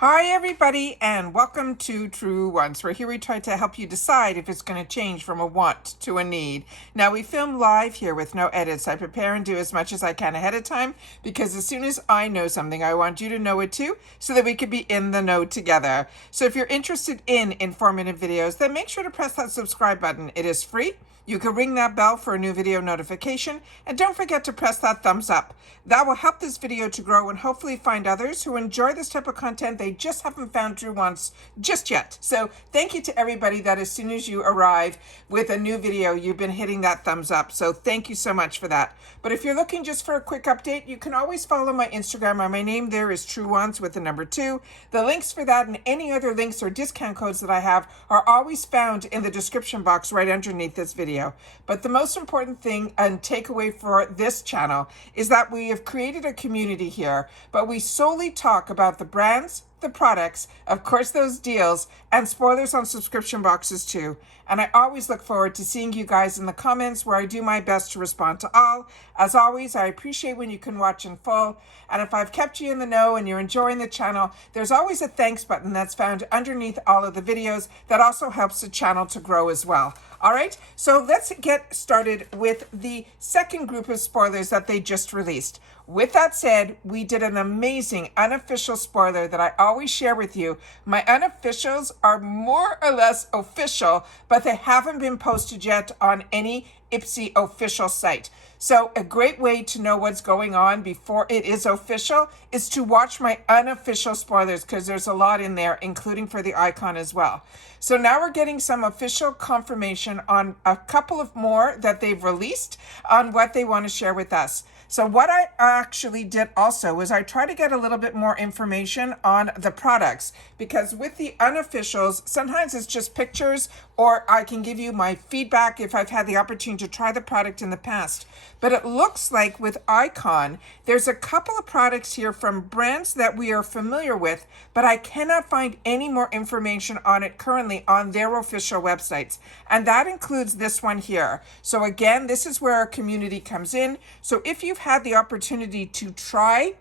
Hi everybody and welcome to Truewants, where here we try to help you decide if it's going to change from a want to a need. Now we film live here with no edits. I prepare and do as much as I can ahead of time because as soon as I know something, I want you to know it too so that we can be in the know together. So if you're interested in informative videos, then make sure to press that subscribe button. It is free. You can ring that bell for a new video notification, and don't forget to press that thumbs up. That will help this video to grow and hopefully find others who enjoy this type of content. They just haven't found Truewants just yet. So thank you to everybody that as soon as you arrive with a new video, you've been hitting that thumbs up. So thank you so much for that. But if you're looking just for a quick update, you can always follow my Instagram. My name there is Truewants with the number 2. The links for that and any other links or discount codes that I have are always found in the description box right underneath this video. But the most important thing and takeaway for this channel is that we have created a community here, but we solely talk about the brands, the products, of course those deals, and spoilers on subscription boxes too. And I always look forward to seeing you guys in the comments where I do my best to respond to all. As always, I appreciate when you can watch in full. And if I've kept you in the know and you're enjoying the channel, there's always a thanks button that's found underneath all of the videos that also helps the channel to grow as well. All right, so let's get started with the second group of spoilers that they just released. With that said, we did an amazing unofficial spoiler that I always share with you. My unofficials are more or less official, but they haven't been posted yet on any IPSY official site. So a great way to know what's going on before it is official is to watch my unofficial spoilers, because there's a lot in there, including for the icon as well. So now we're getting some official confirmation on a couple of more that they've released on what they want to share with us. So what I actually did also was I tried to get a little bit more information on the products, because with the unofficials, sometimes it's just pictures, or I can give you my feedback if I've had the opportunity to try the product in the past. But it looks like with Icon, there's a couple of products here from brands that we are familiar with, but I cannot find any more information on it currently on their official websites. And that includes this one here. So again, this is where our community comes in. So if you've had the opportunity to try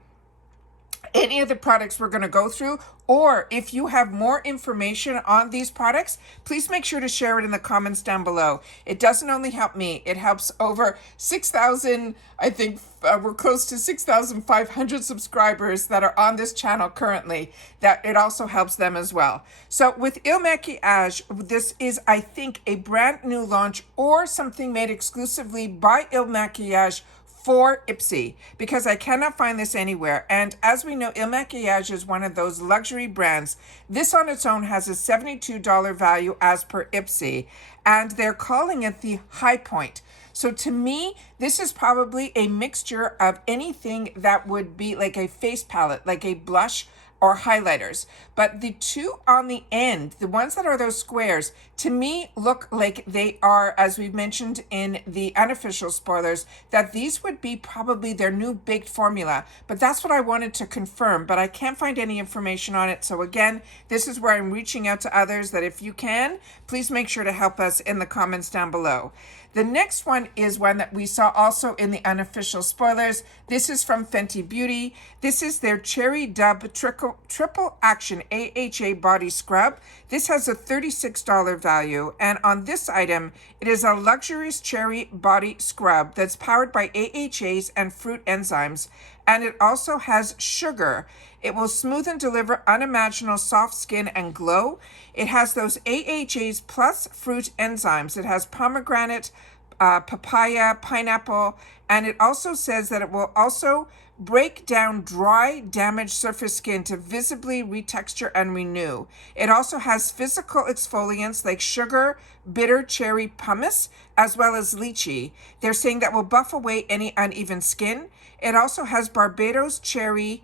any of the products we're going to go through, or if you have more information on these products, please make sure to share it in the comments down below. It doesn't only help me, it helps over 6,000, I think we're close to 6,500 subscribers that are on this channel currently, that it also helps them as well. So with Il Maquillage, this is, I think, a brand new launch or something made exclusively by Il Maquillage for IPSY, because I cannot find this anywhere. And as we know, Il Maquillage is one of those luxury brands. This on its own has a $72 value as per IPSY, and they're calling it the high point. So to me, this is probably a mixture of anything that would be like a face palette, like a blush or highlighters. But the two on the end, the ones that are those squares, to me look like they are, as we've mentioned in the unofficial spoilers, that these would be probably their new baked formula. But that's what I wanted to confirm, but I can't find any information on it. So again, this is where I'm reaching out to others that if you can, please make sure to help us in the comments down below. The next one is one that we saw also in the unofficial spoilers. This is from Fenty Beauty. This is their Cherry Dub Triple Action AHA Body Scrub. This has a $36 value. And on this item, it is a luxurious cherry body scrub that's powered by AHAs and fruit enzymes. And it also has sugar. It will smooth and deliver unimaginable soft skin and glow. It has those AHAs plus fruit enzymes. It has pomegranate, papaya, pineapple, and it also says that it will also break down dry, damaged surface skin to visibly retexture and renew. It also has physical exfoliants like sugar, bitter cherry pumice, as well as lychee. They're saying that will buff away any uneven skin. It also has Barbados cherry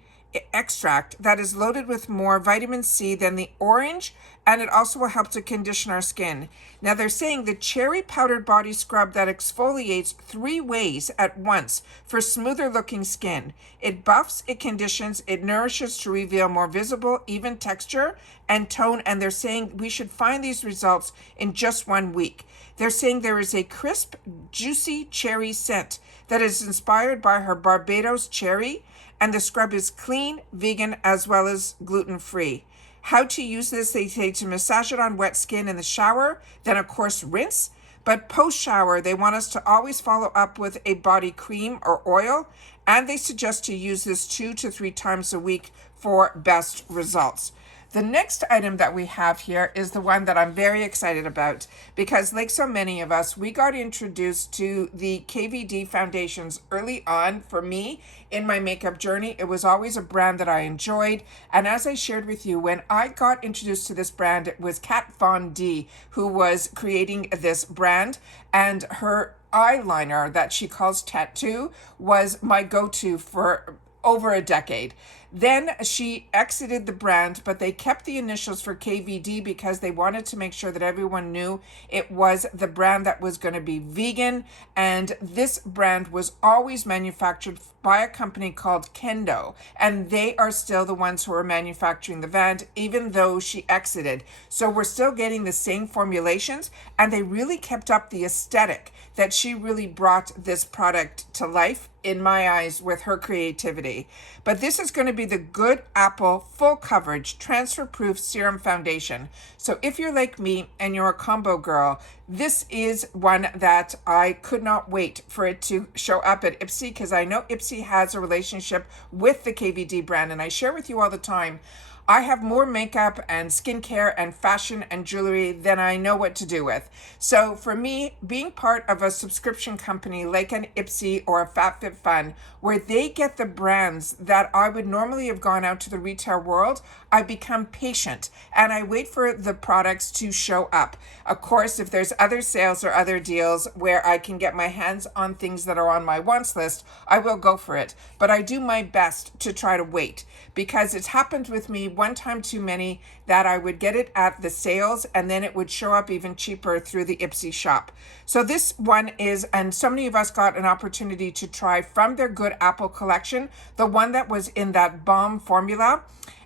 extract that is loaded with more vitamin C than the orange, and it also will help to condition our skin. Now they're saying the cherry powdered body scrub that exfoliates 3 ways at once for smoother looking skin. It buffs, it conditions, it nourishes to reveal more visible, even texture and tone, and they're saying we should find these results in just 1 week. They're saying there is a crisp, juicy cherry scent that is inspired by her Barbados cherry, and the scrub is clean, vegan, as well as gluten-free. How to use this, they say to massage it on wet skin in the shower, then of course rinse. But post-shower, they want us to always follow up with a body cream or oil, and they suggest to use this 2 to 3 times a week for best results. The next item that we have here is the one that I'm very excited about because, like so many of us, we got introduced to the KVD foundations early on. For me, in my makeup journey, it was always a brand that I enjoyed. And as I shared with you, when I got introduced to this brand, it was Kat Von D who was creating this brand, and her eyeliner that she calls Tattoo was my go-to for over a decade. Then she exited the brand, but they kept the initials for KVD because they wanted to make sure that everyone knew it was the brand that was going to be vegan. And this brand was always manufactured by a company called Kendo, and they are still the ones who are manufacturing the brand, even though she exited. So we're still getting the same formulations, and they really kept up the aesthetic that she really brought this product to life, in my eyes, with her creativity. But this is going to be the Good Apple Full Coverage Transfer Proof Serum Foundation. So if you're like me and you're a combo girl, this is one that I could not wait for it to show up at IPSY, because I know IPSY has a relationship with the KVD brand, and I share with you all the time, I have more makeup and skincare and fashion and jewelry than I know what to do with. So for me, being part of a subscription company like an IPSY or a FabFitFun, where they get the brands that I would normally have gone out to the retail world, I become patient and I wait for the products to show up. Of course, if there's other sales or other deals where I can get my hands on things that are on my wants list, I will go for it. But I do my best to try to wait, because it's happened with me one time too many that I would get it at the sales and then it would show up even cheaper through the IPSY shop. So this one is, and so many of us got an opportunity to try from their Good Apple collection, the one that was in that balm formula.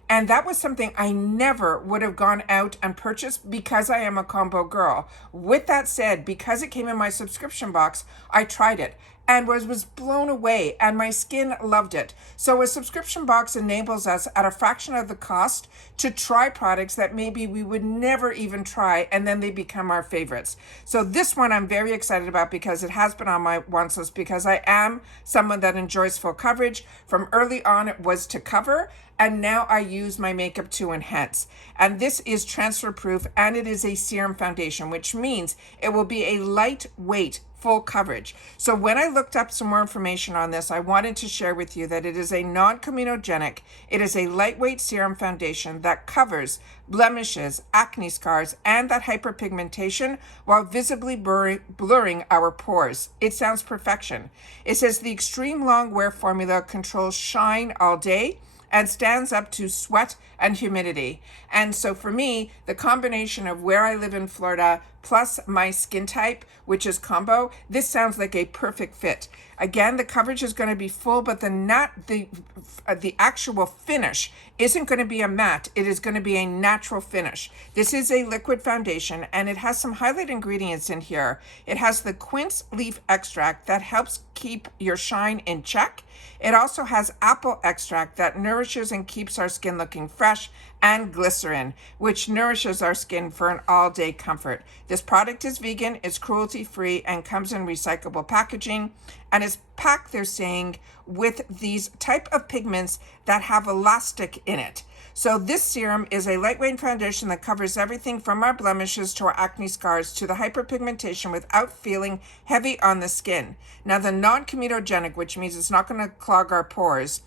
And that was something I never would have gone out and purchased because I am a combo girl. With that said, because it came in my subscription box, I tried it and was blown away, and my skin loved it. So a subscription box enables us at a fraction of the cost to try products that maybe we would never even try, and then they become our favorites. So this one I'm very excited about because it has been on my wants list, because I am someone that enjoys full coverage. From early on, it was to cover, and now I use my makeup to enhance. And this is transfer proof, and it is a serum foundation, which means it will be a lightweight full coverage. So when I looked up some more information on this, I wanted to share with you that it is a non-comedogenic, it is a lightweight serum foundation that covers blemishes, acne scars, and that hyperpigmentation while visibly blurring our pores. It sounds perfection. It says the extreme long wear formula controls shine all day and stands up to sweat and humidity. And so for me, the combination of where I live in Florida plus my skin type, which is combo, this sounds like a perfect fit. Again, the coverage is going to be full, but the actual finish isn't going to be a matte. It is going to be a natural finish. This is a liquid foundation, and it has some highlight ingredients in here. It has the quince leaf extract that helps keep your shine in check. It also has apple extract that nourishes and keeps our skin looking fresh, and glycerin, which nourishes our skin for an all-day comfort. This product is vegan, it's cruelty-free, and comes in recyclable packaging, and is packed, they're saying, with these type of pigments that have elastic in it. So this serum is a lightweight foundation that covers everything from our blemishes to our acne scars to the hyperpigmentation without feeling heavy on the skin. Now the non-comedogenic, which means it's not going to clog our pores,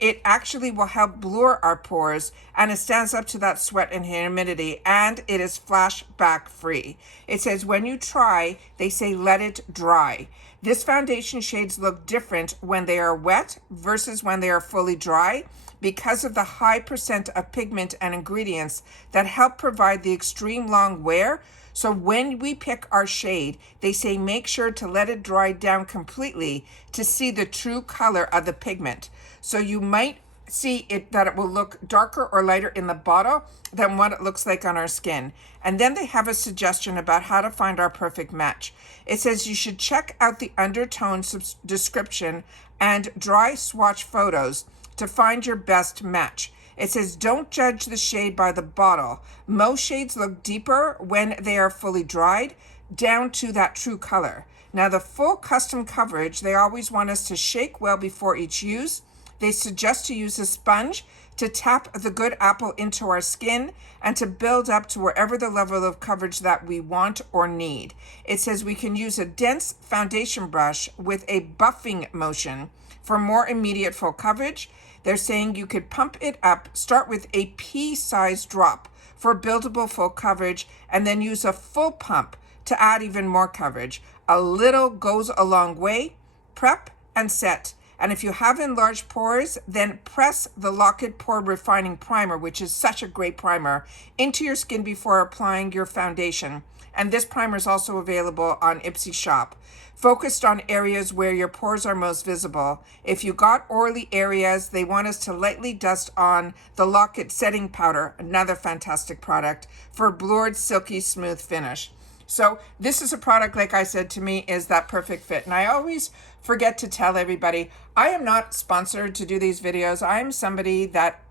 it actually will help blur our pores, and it stands up to that sweat and humidity, and it is flashback free. It says when you try, they say let it dry. This foundation shades look different when they are wet versus when they are fully dry, because of the high percent of pigment and ingredients that help provide the extreme long wear. So when we pick our shade, they say make sure to let it dry down completely to see the true color of the pigment. So you might see it that it will look darker or lighter in the bottle than what it looks like on our skin. And then they have a suggestion about how to find our perfect match. It says you should check out the undertone description and dry swatch photos to find your best match. It says, don't judge the shade by the bottle. Most shades look deeper when they are fully dried, down to that true color. Now, the full custom coverage, they always want us to shake well before each use. They suggest to use a sponge to tap the good apple into our skin and to build up to wherever the level of coverage that we want or need. It says we can use a dense foundation brush with a buffing motion for more immediate full coverage. They're saying you could pump it up, start with a pea-sized drop for buildable full coverage, and then use a full pump to add even more coverage. A little goes a long way. Prep and set. And if you have enlarged pores, then press the Lock It Pore Refining Primer, which is such a great primer, into your skin before applying your foundation. And this primer is also available on IPSY Shop. Focused on areas where your pores are most visible. If you got oily areas, they want us to lightly dust on the Lock It Setting Powder, another fantastic product, for a blurred, silky, smooth finish. So this is a product, like I said, to me is that perfect fit. And I always forget to tell everybody, I am not sponsored to do these videos. I am somebody that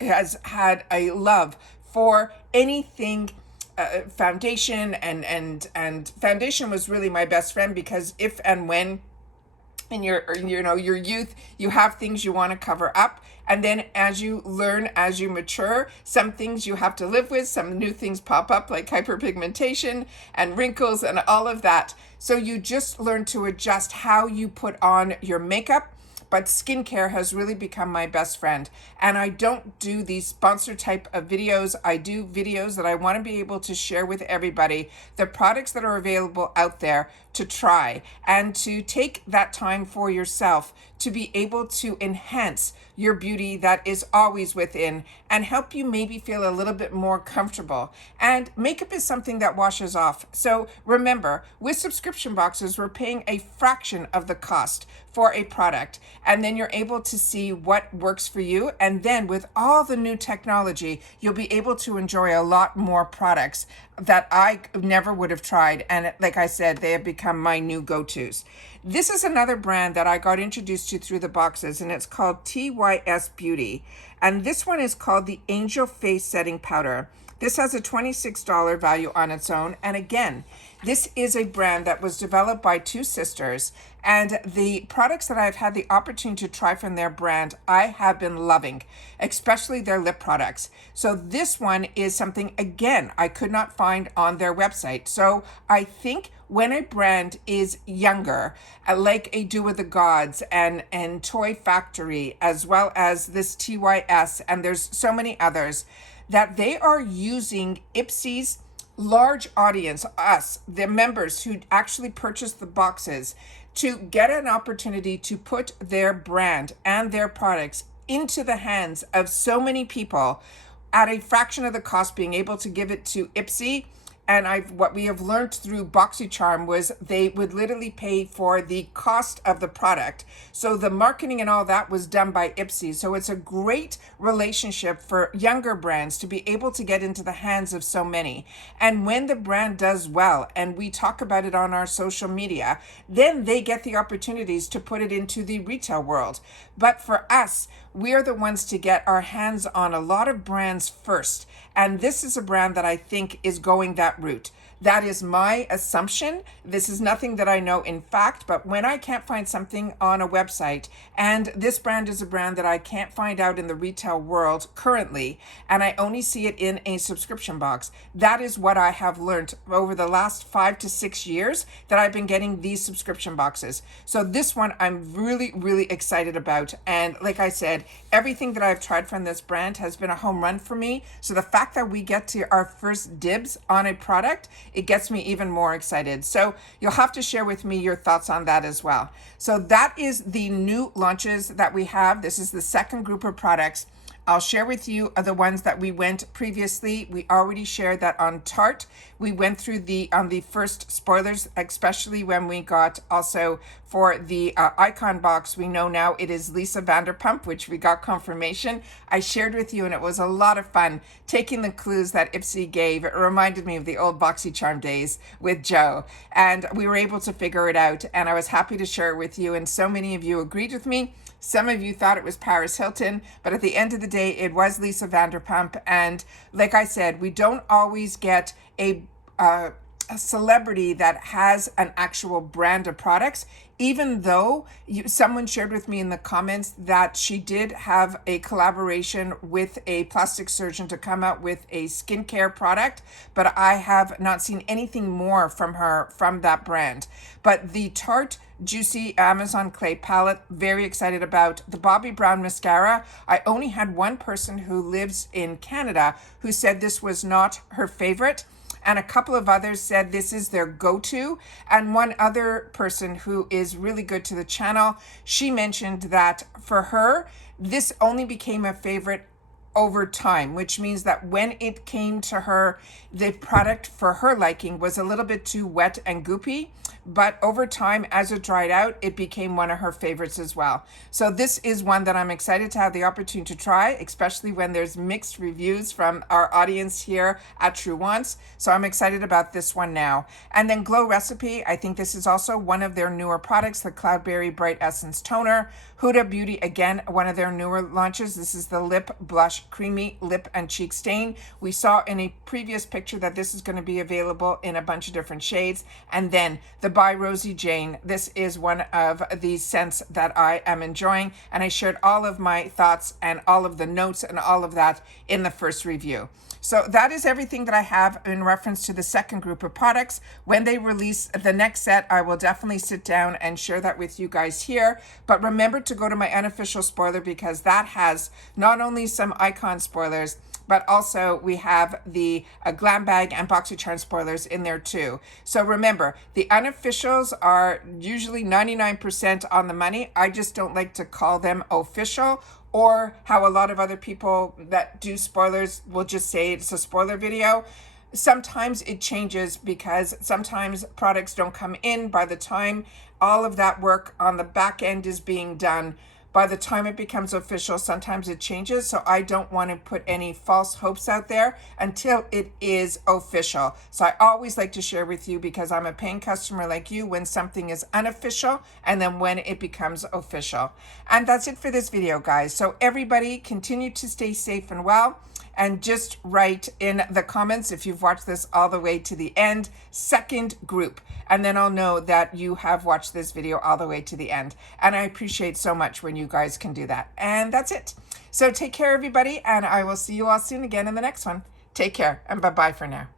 has had a love for anything foundation, and foundation was really my best friend, because if and when in your youth you have things you want to cover up, and then as you learn, as you mature, some things you have to live with, some new things pop up like hyperpigmentation and wrinkles and all of that. So you just learn to adjust how you put on your makeup. But skincare has really become my best friend. And I don't do these sponsor type of videos. I do videos that I want to be able to share with everybody the products that are available out there to try, and to take that time for yourself to be able to enhance your beauty that is always within, and help you maybe feel a little bit more comfortable. And makeup is something that washes off. So remember, with subscription boxes, we're paying a fraction of the cost for a product, and then you're able to see what works for you. And then with all the new technology, you'll be able to enjoy a lot more products that I never would have tried. And like I said, they have become my new go-tos. This is another brand that I got introduced to through the boxes, and it's called TYS Beauty. And this one is called the Angel Face Setting Powder. This has a $26 value on its own. And again, this is a brand that was developed by two sisters, and the products that I've had the opportunity to try from their brand, I have been loving, especially their lip products. So this one is something, again, I could not find on their website. So I think when a brand is younger, like a Do With The Gods and Toy Factory, as well as this TYS, and there's so many others, that they are using IPSY's large audience, us, the members who actually purchase the boxes, to get an opportunity to put their brand and their products into the hands of so many people at a fraction of the cost, being able to give it to IPSY. And what we have learned through Boxycharm was they would literally pay for the cost of the product. So the marketing and all that was done by IPSY. So it's a great relationship for younger brands to be able to get into the hands of so many. And when the brand does well, and we talk about it on our social media, then they get the opportunities to put it into the retail world. But for us, we are the ones to get our hands on a lot of brands first. And this is a brand that I think is going that route. That is my assumption. This is nothing that I know in fact, but when I can't find something on a website, and this brand is a brand that I can't find out in the retail world currently, and I only see it in a subscription box, that is what I have learned over the last 5 to 6 years that I've been getting these subscription boxes. So this one I'm really, really excited about. And like I said, everything that I've tried from this brand has been a home run for me. So the fact that we get to our first dibs on a product, it gets me even more excited. So you'll have to share with me your thoughts on that as well. So that is the new launches that we have. This is the second group of products. I'll share with you the ones that we went previously. We already shared that on Tarte. We went through the first spoilers, especially when we got also for the icon box. We know now it is Lisa Vanderpump, which we got confirmation. I shared with you, and it was a lot of fun taking the clues that IPSY gave. It reminded me of the old Boxycharm days with Joe, and we were able to figure it out, and I was happy to share it with you, and so many of you agreed with me. Some of you thought it was Paris Hilton, but at the end of the day, it was Lisa Vanderpump. And like I said, we don't always get a celebrity that has an actual brand of products, even though someone shared with me in the comments that she did have a collaboration with a plastic surgeon to come out with a skincare product, but I have not seen anything more from her from that brand. But the Tarte Juicy Amazon Clay palette, very excited about. The Bobbi Brown mascara, I only had one person who lives in Canada who said this was not her favorite, and a couple of others said this is their go-to. And one other person who is really good to the channel, she mentioned that for her, this only became a favorite over time, which means that when it came to her, the product for her liking was a little bit too wet and goopy, but over time, as it dried out, it became one of her favorites as well. So this is one that I'm excited to have the opportunity to try, especially when there's mixed reviews from our audience here at Truewants. So I'm excited about this one now. And then Glow Recipe, I think this is also one of their newer products, the Cloudberry Bright Essence Toner. Huda Beauty, again, one of their newer launches. This is the Lip Blush Creamy Lip and Cheek Stain. We saw in a previous picture that this is going to be available in a bunch of different shades. And then the By Rosie Jane. This is one of the scents that I am enjoying. And I shared all of my thoughts and all of the notes and all of that in the first review. So that is everything that I have in reference to the second group of products. When they release the next set, I will definitely sit down and share that with you guys here. But remember to go to my unofficial spoiler, because that has not only some icon spoilers, but also we have the Glam Bag and Boxycharm spoilers in there too. So remember, the unofficials are usually 99% on the money. I just don't like to call them official, or how a lot of other people that do spoilers will just say it's a spoiler video. Sometimes it changes because sometimes products don't come in by the time all of that work on the back end is being done. By the time it becomes official, sometimes it changes. So I don't want to put any false hopes out there until it is official. So I always like to share with you, because I'm a paying customer like you, when something is unofficial and then when it becomes official. And that's it for this video, guys. So everybody continue to stay safe and well. And just write in the comments if you've watched this all the way to the end, second group. And then I'll know that you have watched this video all the way to the end. And I appreciate so much when you guys can do that. And that's it. So take care, everybody. And I will see you all soon again in the next one. Take care and bye-bye for now.